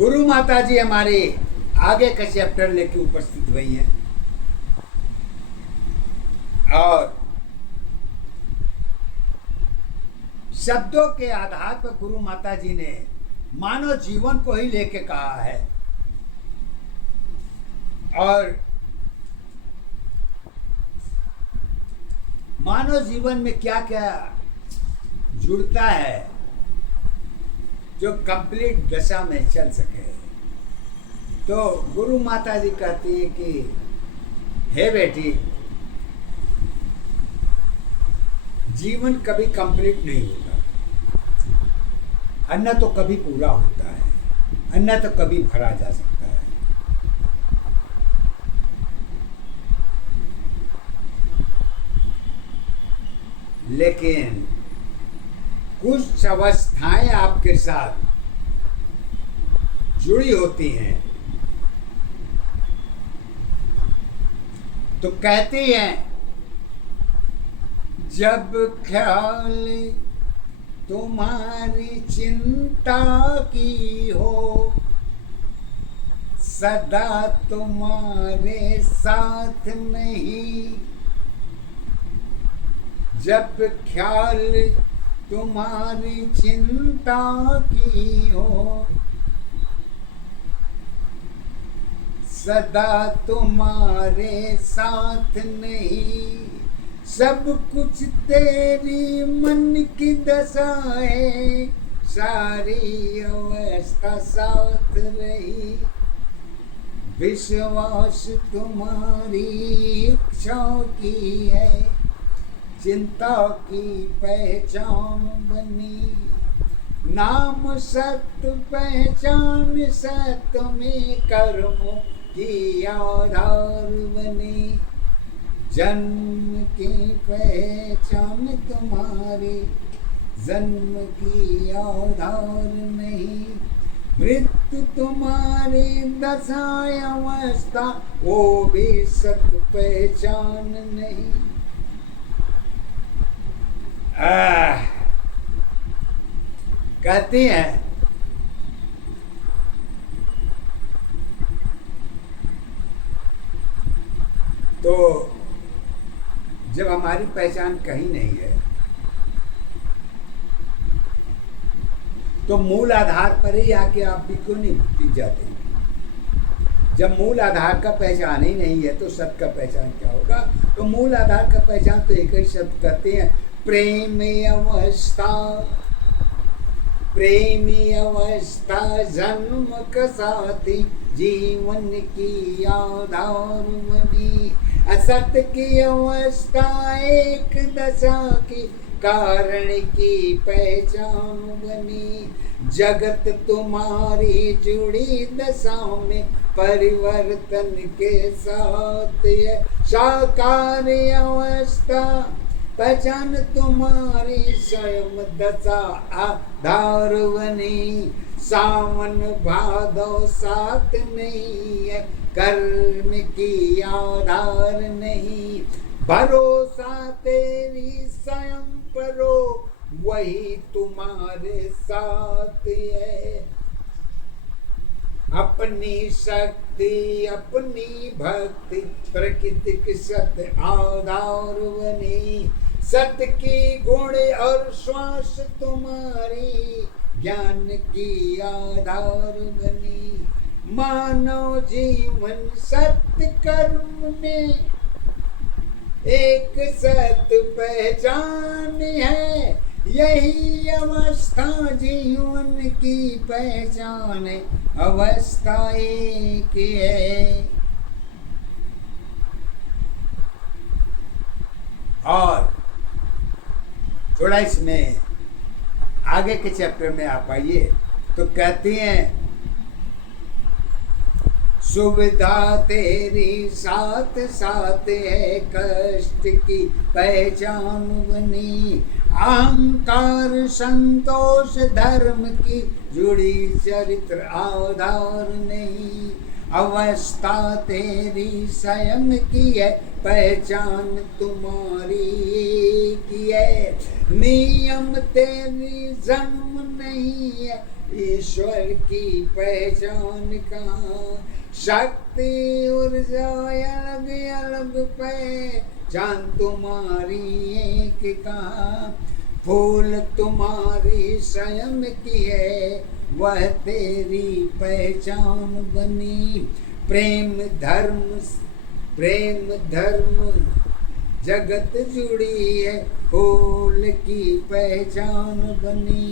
गुरु माता जी हमारे आगे का चैप्टर लेके उपस्थित हुई हैं और शब्दों के आधार पर गुरु माता जी ने मानव जीवन को ही लेके कहा है और मानव जीवन में क्या क्या जुड़ता है जो कंप्लीट दशा में चल सके। तो गुरु माता जी कहती है कि हे बेटी, जीवन कभी कंप्लीट नहीं होता, अन्य तो कभी पूरा होता है, अन्य तो कभी भरा जा सकता है। लेकिन कुछ अवस्थाएं आपके साथ जुड़ी होती हैं तो कहती हैं, जब ख्याल तुम्हारी चिंता की हो, सदा तुम्हारे साथ नहीं। जब ख्याल तुम्हारी चिंता की हो, सदा तुम्हारे साथ नहीं। सब कुछ तेरी मन की दशा है, सारी अवस्था साथ रही। विश्वास तुम्हारी इच्छा की है, चिंता की पहचान बनी। नाम सत्य पहचान सत्य में कर्मों की आधार बनी। जन्म की पहचान तुम्हारे जन्म की आधार नहीं। मृत्यु तुम्हारी दशा अवस्था, वो भी सत्य पहचान नहीं। कहती हैं तो जब हमारी पहचान कहीं नहीं है तो मूल आधार पर ही आके आप भी क्यों नहीं टिक जाते? जब मूल आधार का पहचान ही नहीं है तो सत्य का पहचान क्या होगा? तो मूल आधार का पहचान तो एक ही शब्द करते हैं, प्रेमी अवस्था। प्रेमी अवस्था जन्म का साथी, जीवन की आधार बनी। असत्य की अवस्था एक दशा की, कारण की पहचान बनी। जगत तुम्हारी जुड़ी दशाओं में, परिवर्तन के साथ है साकार अवस्था। पहचान तुम्हारी स्वयं दशा आधार बनी। सावन भादो साथ नहीं है, कर्म की आधार नहीं। भरोसा तेरी स्वयं परो, वही तुम्हारे साथ है। अपनी शक्ति अपनी भक्ति, प्रकृति की सत्य आधार बनी। सत्य की गुण और श्वास तुम्हारी, ज्ञान की आधार बनी। मानव जीवन सत्य कर्म में एक सत्य पहचान है। यही अवस्था जीवन की पहचान है, अवस्था एक है। और थोड़ा इसमें आगे के चैप्टर में आप आइए तो कहती हैं, सुविधा तेरी साथ साथ है, कष्ट की पहचान बनी। अहंकार संतोष धर्म की जुड़ी चरित्र आधार नहीं। अवस्था तेरी स्वयं की है, पहचान तुम्हारी की है। नियम तेरी जन्म नहीं है, ईश्वर की पहचान कहाँ, शक्ति ऊर्जा अलग अलग पहचान तुम्हारी एक कहाँ, फूल तुम्हारी स्वयं की है वह तेरी पहचान बनी, प्रेम धर्म जगत जुड़ी है फूल की पहचान बनी,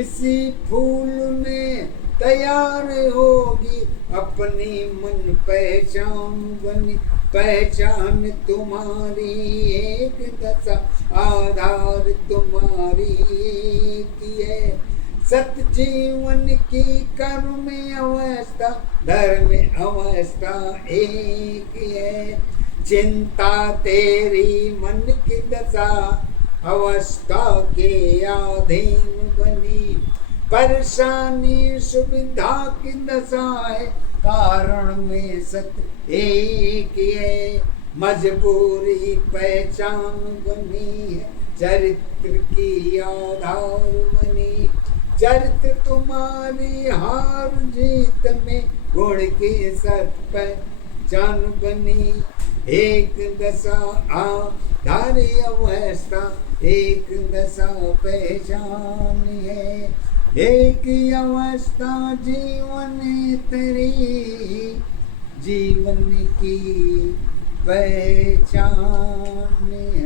इसी फूल में तैयार होगी अपनी मन पहचान बनी, पहचान तुम्हारी एक दशा आधार तुम्हारी एक है, सत जीवन की कर्म अवस्था धर्म अवस्था एक है, चिंता तेरी मन की दशा अवस्था के अधीन बनी, परेशानी सुविधा की दशा है कारण में सत्य एक है, मजबूरी पहचान बनी है चरित्र की आधार बनी, चरित्र तुम्हारी हार जीत में गुण की सत पहचान बनी, एक दशा आधार अवस्था एक दशा पहचान है, एक अवस्था जीवन तेरी जीवन की पहचान है।